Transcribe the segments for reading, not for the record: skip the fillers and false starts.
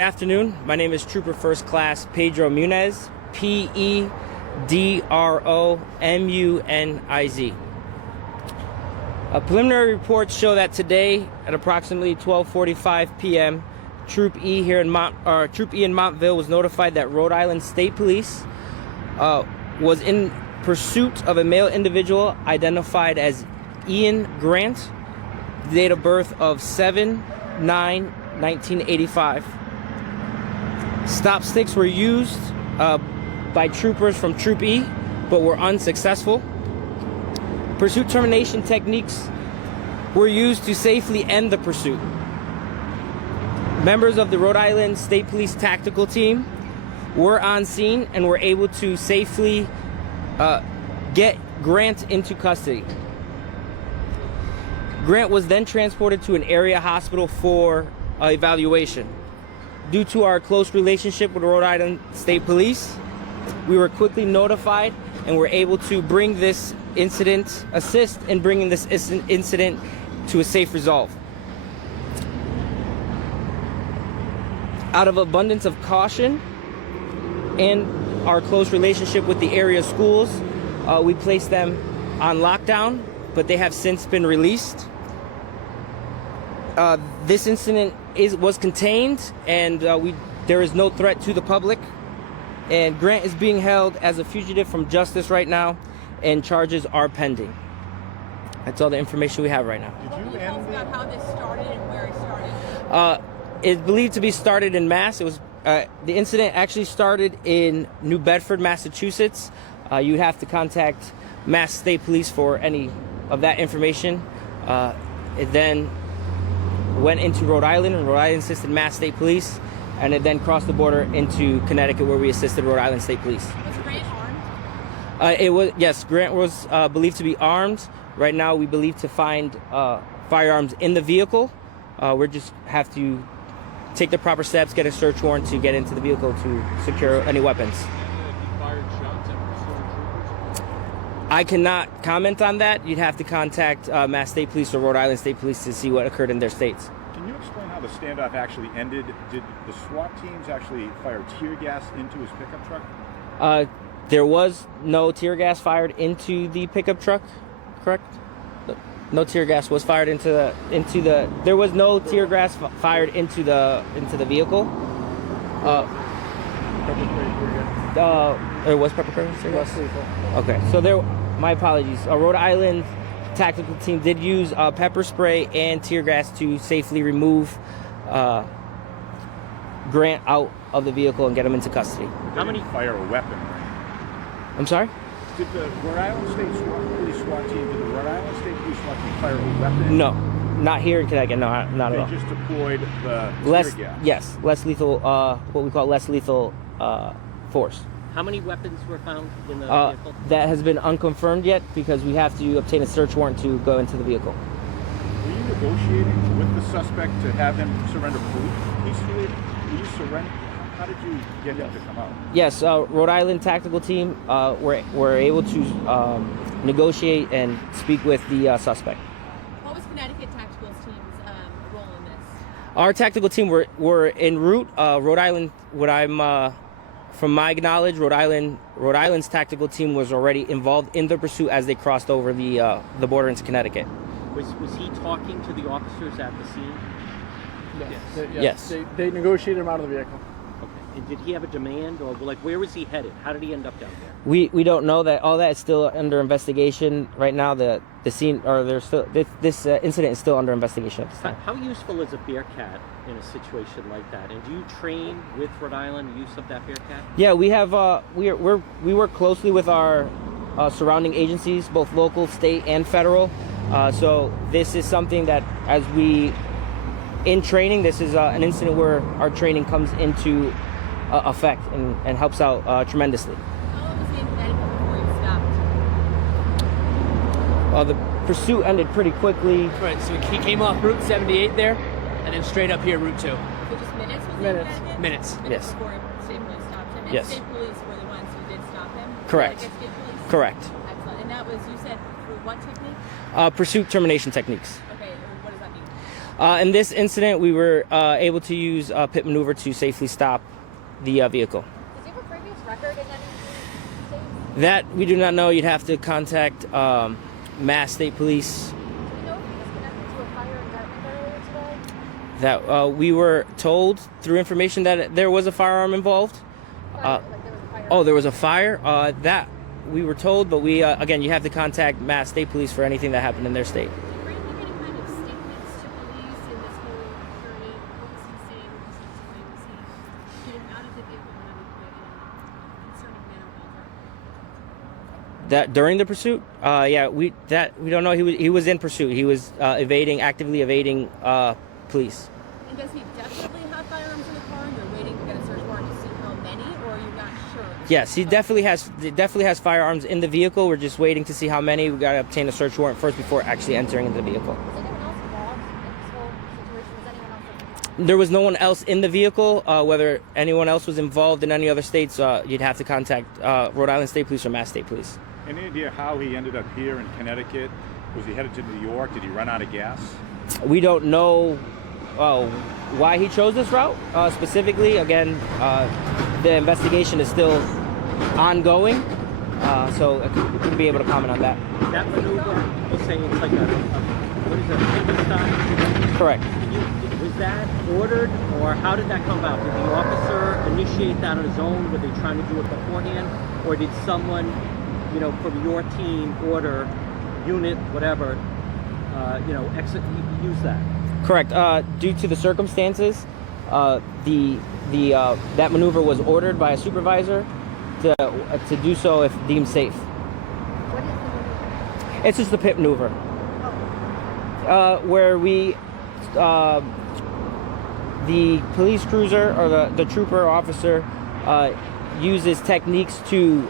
Afternoon. My name is Trooper First Class Pedro Muniz, Pedromuniz. Preliminary reports show that today at approximately 12:45 p.m., Troop E in Montville was notified that Rhode Island State Police was in pursuit of a male individual identified as Ian Grant, date of birth of 7/9/1985. Stop sticks were used by troopers from Troop E, but were unsuccessful. Pursuit termination techniques were used to safely end the pursuit. Members of the Rhode Island State Police tactical team were on scene and were able to safely get Grant into custody. Grant was then transported to an area hospital for evaluation. Due to our close relationship with Rhode Island State Police, we were quickly notified and were able to assist in bringing this incident to a safe resolve. Out of abundance of caution and our close relationship with the area schools, we placed them on lockdown, but they have since been released. This incident was contained, and there is no threat to the public. And Grant is being held as a fugitive from justice right now, and charges are pending. That's all the information we have right now. Can you tell us about how this started and where it started? It's believed to be started in Mass. It was the incident actually started in New Bedford, Massachusetts. You'd have to contact Mass State Police for any of that information. It then went into Rhode Island, and Rhode Island assisted Mass State Police, and it then crossed the border into Connecticut, where we assisted Rhode Island State Police. Was Grant armed? Yes, Grant was believed to be armed. Right now, we believe to find firearms in the vehicle. We just have to take the proper steps, get a search warrant to get into the vehicle to secure any weapons. I cannot comment on that. You'd have to contact Mass State Police or Rhode Island State Police to see what occurred in their states. Can you explain how the standoff actually ended? Did the SWAT teams actually fire tear gas into his pickup truck? There was no tear gas fired into the pickup truck, correct? No tear gas was fired into the. There was no tear gas fired into the vehicle. It was pepper spray. Less lethal. Okay, so my apologies. A Rhode Island tactical team did use pepper spray and tear gas to safely remove Grant out of the vehicle and get him into custody. How many fire a weapon? I'm sorry? Did the Rhode Island State SWAT team, did the Rhode Island State Police SWAT team fire a weapon? No, not here in Connecticut. No, not at all. They just deployed the Less, tear gas? yes, less lethal. What we call less lethal force. How many weapons were found in the vehicle? That has been unconfirmed yet because we have to obtain a search warrant to go into the vehicle. Were you negotiating with the suspect to have him surrender peacefully? Were you surrender? How did you get him to come out? Yes, Rhode Island tactical team were able to negotiate and speak with the suspect. What was Connecticut Tactical Team's role in this? Our tactical team were en route. Rhode Island, from my knowledge, Rhode Island's tactical team was already involved in the pursuit as they crossed over the border into Connecticut. Was he talking to the officers at the scene? Yes. They negotiated him out of the vehicle. Okay. And did he have a demand, or where was he headed? How did he end up down there? We don't know that. All that is still under investigation right now. The scene, or there's still this incident is still under investigation at this time. How useful is a Bearcat in a situation like that? And do you train with Rhode Island use of that Bearcat? Yeah, we have. We work closely with our surrounding agencies, both local, state, and federal. So this is something that, in training, this is an incident where our training comes into effect and helps out tremendously. How long was he in Connecticut before he stopped? The pursuit ended pretty quickly. Right, so he came off Route 78 there, and then straight up here, Route 2. So just minutes? Was he in Connecticut? Minutes. Minutes Yes. before State Police stopped him? And Yes. State Police were the ones who did stop him? Correct. Connecticut State Police? Correct. Excellent. And that was, you said, through what technique? Pursuit termination techniques. Okay, what does that mean? In this incident, we were able to use a pit maneuver to safely stop the vehicle. Does he have a previous record in any states? That we do not know. You'd have to contact Mass State Police. Do you know if he was connected to a fire in Dartmouth earlier today? That we were told through information that there was a firearm involved. Like there was a fire. Oh, there was a fire? That we were told, but we again, you have to contact Mass State Police for anything that happened in their state. Were you making any kind of statements to police in this whole period? What was he saying? What was he doing? Was he getting out of the vehicle in any concerning manner while driving? That during the pursuit, we don't know. He was in pursuit. He was actively evading police. And does he definitely have firearms in the car and you're waiting to get a search warrant to see how many, or are you not sure? Yes, he definitely has firearms in the vehicle. We're just waiting to see how many. We got to obtain a search warrant first before actually entering into the vehicle. Was anyone else involved in this whole situation? Was anyone else There was no one else in the vehicle. Whether anyone else was involved in any other states, you'd have to contact Rhode Island State Police or Mass State Police. Any idea how he ended up here in Connecticut? Was he headed to New York? Did he run out of gas? We don't know why he chose this route specifically. Again, the investigation is still ongoing, so I couldn't be able to comment on that. That maneuver, you're saying it's like what is it, a pit stop? Correct. Was that ordered, or how did that come about? Did the officer initiate that on his own? Were they trying to do it beforehand? Or did someone, from your team order, unit, whatever, use that? Correct. Due to the circumstances, that maneuver was ordered by a supervisor to do so if deemed safe. What is the maneuver? It's just the pit maneuver, where the police cruiser or the trooper officer uses techniques to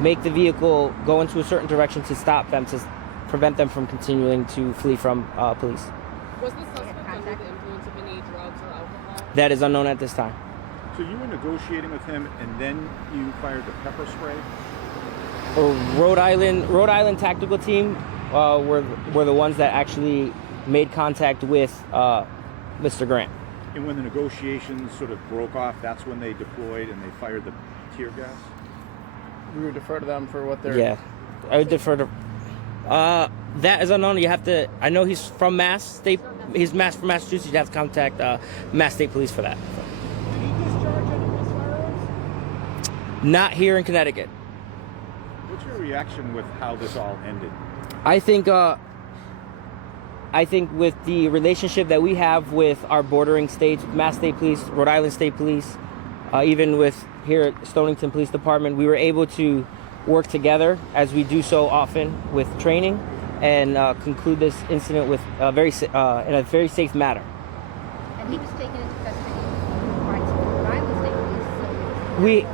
make the vehicle go into a certain direction to stop them, to prevent them from continuing to flee from police. Was the suspect under the influence of any drugs or alcohol? That is unknown at this time. So you were negotiating with him, and then you fired the pepper spray? Rhode Island tactical team were the ones that actually made contact with Mr. Grant. And when the negotiations sort of broke off, that's when they deployed and they fired the tear gas? We would defer to them for what they're... Yeah, I would defer to... that is unknown. You have to... I know he's from Mass State... He's from Massachusetts. You'd have to contact Mass State Police for that. Did he discharge any of his firearms? Not here in Connecticut. What's your reaction with how this all ended? I think with the relationship that we have with our bordering states, Mass State Police, Rhode Island State Police, even with here at Stonington Police Department, we were able to work together as we do so often with training and conclude this incident with in a very safe manner. And he was taken into custody by Rhode Island State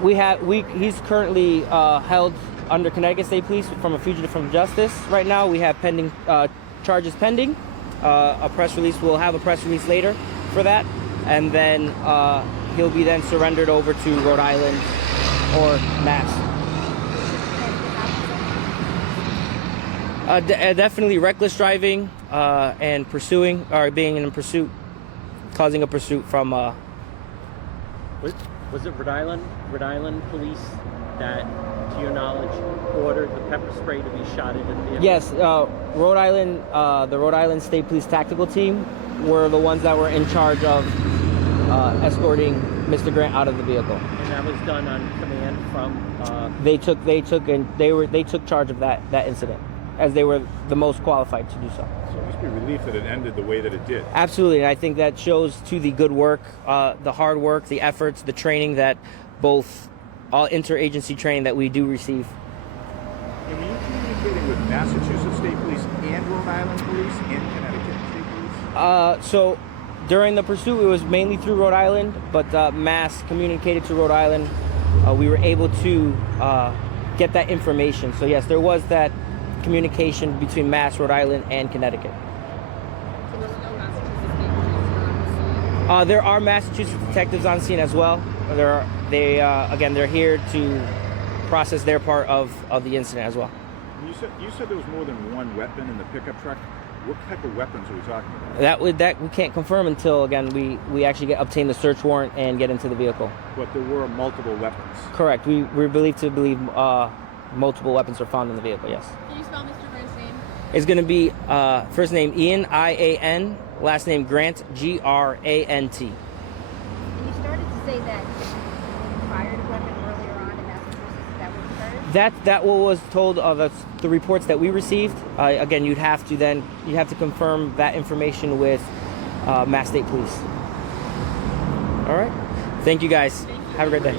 Police. He's currently held under Connecticut State Police from a fugitive from justice right now. We have pending charges pending. We'll have a press release later for that, and then he'll be then surrendered over to Rhode Island or Mass. Definitely reckless driving and pursuing, or being in pursuit, causing a pursuit from. Was it Rhode Island Police that, to your knowledge, ordered the pepper spray to be shot into the vehicle? Yes, Rhode Island, the Rhode Island State Police tactical team were the ones that were in charge of escorting Mr. Grant out of the vehicle. And that was done on command from. They took charge of that incident, as they were the most qualified to do so. So it must be a relief that it ended the way that it did. Absolutely, and I think that shows to the good work, the hard work, the efforts, the training that both all interagency training that we do receive. And were you communicating with Massachusetts State Police and Rhode Island Police and Connecticut State Police? So during the pursuit, it was mainly through Rhode Island, but Mass communicated to Rhode Island. We were able to get that information. So yes, there was that communication between Mass, Rhode Island, and Connecticut. So there's no Massachusetts State Police on the scene? There are Massachusetts detectives on scene as well. They're here to process their part of the incident as well. You said there was more than one weapon in the pickup truck. What type of weapons are we talking about? That we can't confirm until again we actually obtain the search warrant and get into the vehicle. But there were multiple weapons. Correct. We're believed multiple weapons are found in the vehicle. Yes. Can you spell Mr. Grant's name? It's going to be first name Ian, I-A-N, last name Grant, G-R-A-N-T. And you started to say that you fired a weapon earlier on in Massachusetts. Is that what you started? That what was told of us, the reports that we received. Again, you have to confirm that information with Mass State Police. All right. Thank you guys. Have a great day.